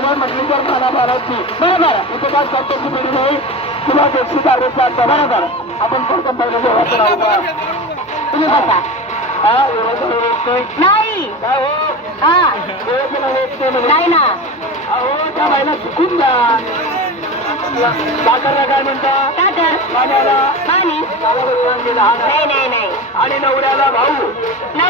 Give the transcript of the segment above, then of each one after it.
साहेबांनी म्हटली तर खाना भारतची बरोबर इथे काय संतोषी पिढी नाही तुला बेक्षित आवडत चालतं बरोबर आपण कोणत्या पहिले का तुम्ही बसा. हा व्यवस्थित. नाही. काय हो? हा. नाही ना. अहो त्या बाईला शिकून द्या साखरला काय म्हणता? पाण्याला. पाणी. नाही नाही नाही. आणि नवऱ्याला भाऊ. नवरा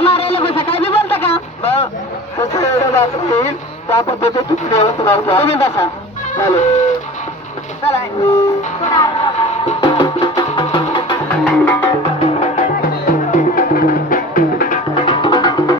जग मारायला कसं काय बी बोलता का? मग कसं एवढं रात्र येईल त्या पद्धतीत तुम्ही व्यवस्थित राहू द्या. तुम्ही बसा. चालेल. चला.